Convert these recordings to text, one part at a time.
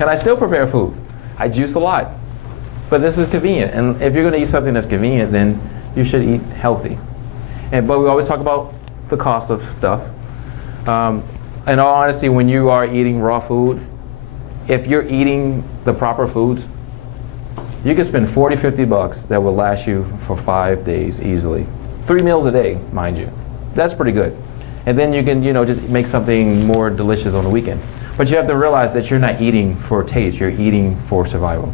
And I still prepare food. I juice a lot. But this is convenient. And if you're going to eat something that's convenient, then you should eat healthy. But we always talk about the cost of stuff. In all honesty, when you are eating raw food, if you're eating the proper foods, you can spend 40, 50 bucks that will last you for 5 days easily. 3 meals a day, mind you. That's pretty good. And then you can, just make something more delicious on the weekend. But you have to realize that you're not eating for taste, you're eating for survival.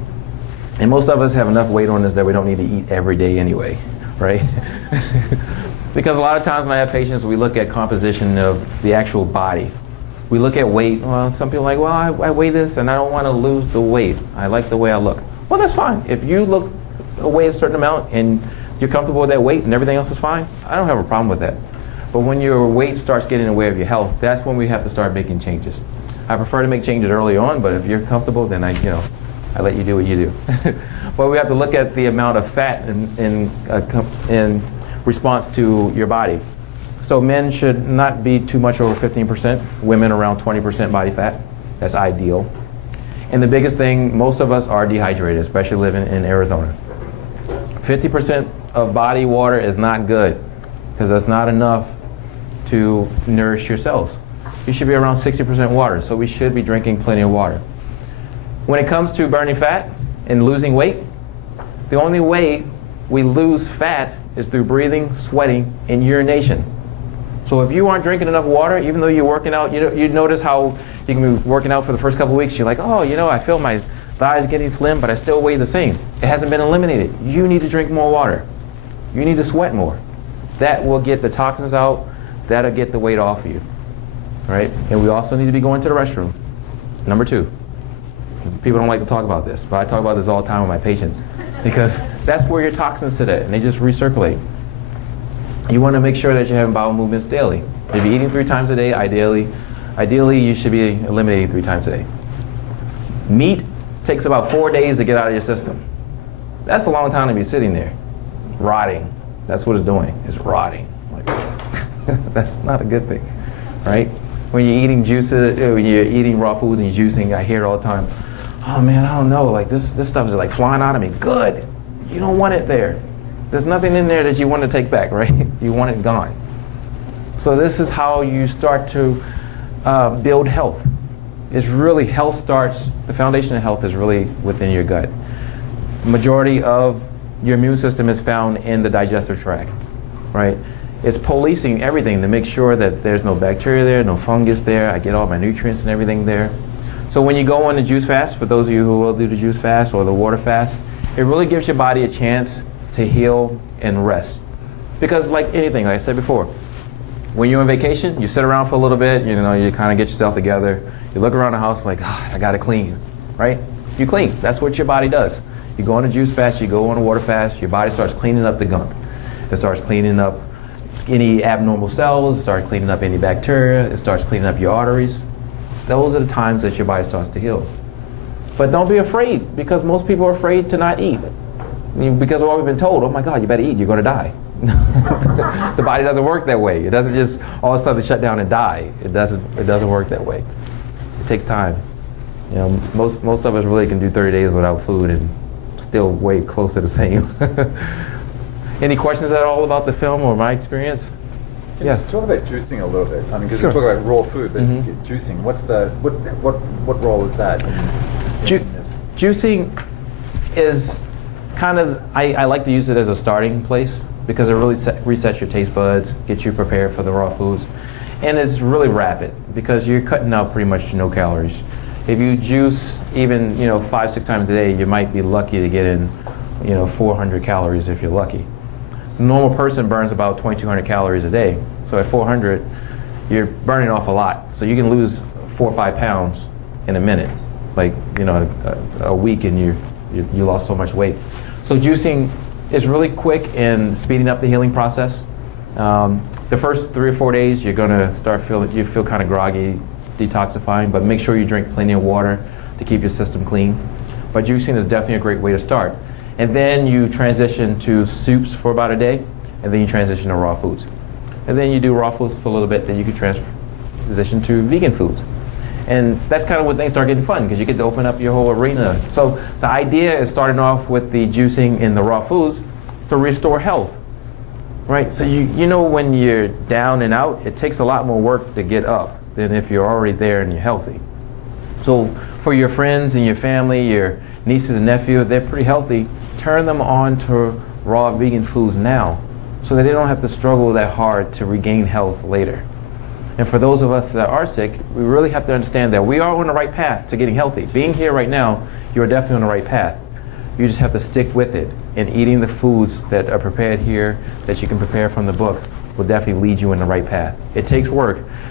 And most of us have enough weight on us that we don't need to eat every day anyway, right? Because a lot of times when I have patients, we look at composition of the actual body. We look at weight. Well, some people are like, well, I weigh this and I don't want to lose the weight. I like the way I look. Well, that's fine. If you weigh a certain amount and you're comfortable with that weight and everything else is fine, I don't have a problem with that. But when your weight starts getting in the way of your health, that's when we have to start making changes. I prefer to make changes early on, but if you're comfortable, then I let you do what you do. But we have to look at the amount of fat in response to your body. So men should not be too much over 15%, women around 20% body fat. That's ideal. And the biggest thing, most of us are dehydrated, especially living in Arizona. 50% of body water is not good because that's not enough to nourish your cells. You should be around 60% water, so we should be drinking plenty of water. When it comes to burning fat and losing weight, the only way we lose fat is through breathing, sweating, and urination. So if you aren't drinking enough water, even though you're working out, you notice how you can be working out for the first couple of weeks, you're like, oh, I feel my thighs getting slim, but I still weigh the same. It hasn't been eliminated. You need to drink more water. You need to sweat more. That will get the toxins out. That'll get the weight off of you, right? And we also need to be going to the restroom. Number 2. People don't like to talk about this, but I talk about this all the time with my patients because that's where your toxins sit at, and they just recirculate. You want to make sure that you're having bowel movements daily. If you're eating 3 times a day, ideally you should be eliminating 3 times a day. Meat takes about 4 days to get out of your system. That's a long time to be sitting there, rotting. That's what it's doing. It's rotting. That's not a good thing, right? When you're eating juices, when you're eating raw foods and you're juicing, I hear it all the time. Oh man, I don't know. This stuff is like flying out of me. Good. You don't want it there. There's nothing in there that you want to take back, right? You want it gone. So this is how you start to build health. It's really health starts. The foundation of health is really within your gut. The majority of your immune system is found in the digestive tract, right? It's policing everything to make sure that there's no bacteria there, no fungus there. I get all my nutrients and everything there. So when you go on the juice fast, for those of you who will do the juice fast or the water fast, it really gives your body a chance to heal and rest. Because like anything, like I said before, when you're on vacation, you sit around for a little bit, you kind of get yourself together. You look around the house like, God, I got to clean, right? You clean. That's what your body does. You go on a juice fast, you go on a water fast, your body starts cleaning up the gunk. It starts cleaning up any abnormal cells, it starts cleaning up any bacteria, it starts cleaning up your arteries. Those are the times that your body starts to heal. But don't be afraid, because most people are afraid to not eat. Because of what we've been told, oh my God, you better eat, you're going to die. The body doesn't work that way. It doesn't just all of a sudden shut down and die. It doesn't work that way. It takes time. Most of us really can do 30 days without food and still weigh close to the same. Any questions at all about the film or my experience? Yes. Talk about juicing a little bit. Because Sure. you talk about raw food, but juicing. What role is that in this? Juicing is kind of, I like to use it as a starting place because it really resets your taste buds, gets you prepared for the raw foods, and it's really rapid because you're cutting out pretty much no calories. If you juice even 5-6 times a day, you might be lucky to get in 400 calories if you're lucky. A normal person burns about 2,200 calories a day, so at 400, you're burning off a lot. So you can lose 4 or 5 pounds in a minute, like a week, and you lost so much weight. So juicing is really quick in speeding up the healing process. The first 3 or 4 days, you're gonna you feel kind of groggy, detoxifying, but make sure you drink plenty of water to keep your system clean. But juicing is definitely a great way to start. And then you transition to soups for about a day, and then you transition to raw foods. And then you do raw foods for a little bit, then you can transition to vegan foods. And that's kind of when things start getting fun because you get to open up your whole arena. So the idea is starting off with the juicing in the raw foods to restore health. Right? So you know when you're down and out, it takes a lot more work to get up than if you're already there and you're healthy. So for your friends and your family, your nieces and nephews, they're pretty healthy, turn them on to raw vegan foods now so that they don't have to struggle that hard to regain health later. And for those of us that are sick, we really have to understand that we are on the right path to getting healthy. Being here right now, you are definitely on the right path. You just have to stick with it, and eating the foods that are prepared here that you can prepare from the book will definitely lead you in the right path. It takes work,